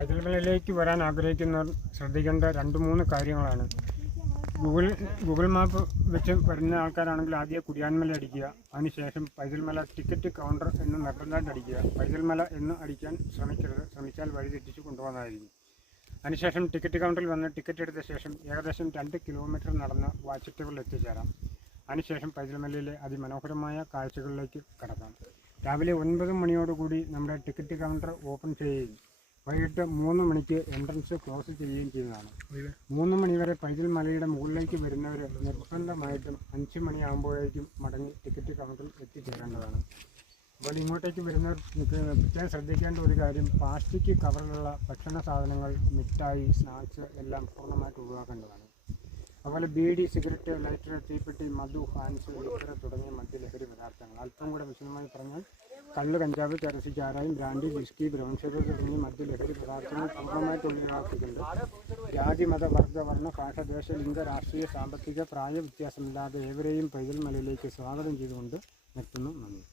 പൈതൽമലയിലേക്ക് വരാൻ ആഗ്രഹിക്കുന്നവർ ശ്രദ്ധിക്കേണ്ട 2-3 കാര്യങ്ങളാണ്. ഗൂഗിൾ മാപ്പ് വെച്ച് വരുന്ന ആൾക്കാരാണെങ്കിൽ ആദ്യം കുടിയാൻമല അടിക്കുക. അതിനുശേഷം പൈതൽമല ടിക്കറ്റ് കൗണ്ടർ എന്ന് നിർബന്ധമായിട്ട് അടിക്കുക. പൈതൽമല എന്ന് അടിക്കാൻ ശ്രമിക്കരുത്. ശ്രമിച്ചാൽ വഴി തെറ്റിച്ച് കൊണ്ടുപോകുന്നതായിരിക്കും. അതിനുശേഷം ടിക്കറ്റ് കൗണ്ടറിൽ വന്ന് ടിക്കറ്റ് എടുത്ത ശേഷം ഏകദേശം 2 കിലോമീറ്റർ നടന്ന് വാച്ച് ടവറിൽ എത്തിച്ചേരാം. അതിനുശേഷം പൈതൽമലയിലെ അതിമനോഹരമായ കാഴ്ചകളിലേക്ക് കടക്കാം. രാവിലെ 9 മണിയോടുകൂടി നമ്മുടെ ടിക്കറ്റ് കൗണ്ടർ ഓപ്പൺ ചെയ്യുകയും വൈകിട്ട് 3 മണിക്ക് എൻട്രൻസ് ക്ലോസ് ചെയ്യുകയും ചെയ്യുന്നതാണ്. 3 മണി വരെ പൈതൽമലയുടെ മുകളിലേക്ക് വരുന്നവർ നിർബന്ധമായിട്ടും 5 മണിയാകുമ്പോഴേക്കും മടങ്ങി ടിക്കറ്റ് കൗണ്ടറിൽ എത്തിച്ചേരേണ്ടതാണ്. അപ്പോൾ ഇങ്ങോട്ടേക്ക് വരുന്നവർ പ്രത്യേകം ശ്രദ്ധിക്കേണ്ട ഒരു കാര്യം, പ്ലാസ്റ്റിക് കവറിലുള്ള ഭക്ഷണ സാധനങ്ങൾ, മിഠായി, സ്നാക്സ് എല്ലാം പൂർണ്ണമായിട്ട് ഒഴിവാക്കേണ്ടതാണ്. അതുപോലെ ബീഡി, സിഗരറ്റ്, ലൈറ്റർ, തീപ്പെട്ടി, മധു, ഹാൻസ്, ലിക്കർ തുടങ്ങിയ മദ്യലഹരി പദാർത്ഥങ്ങൾ. അല്പം കൂടെ വിശദമായി പറഞ്ഞാൽ കള്ള്, കഞ്ചാവ്, ചരസി, ചാരായം, ബ്രാൻഡി, വിസ്കി, ബ്രൗൺ ഷുഗർ തുടങ്ങിയ മദ്യലഹരി പദാർത്ഥങ്ങൾ പൂർണ്ണമായിട്ട് ഒഴിവാക്കിയിട്ടുണ്ട്. ജാതി, മത, വർഗ, വർണ്ണ, ഭാഷ, ദേശ, ലിംഗ, രാഷ്ട്രീയ, സാമ്പത്തിക, പ്രായ വ്യത്യാസമില്ലാതെ ഏവരെയും പൈതൽമലയിലേക്ക് സ്വാഗതം ചെയ്തുകൊണ്ട് നിർത്തുന്നു. നന്ദി.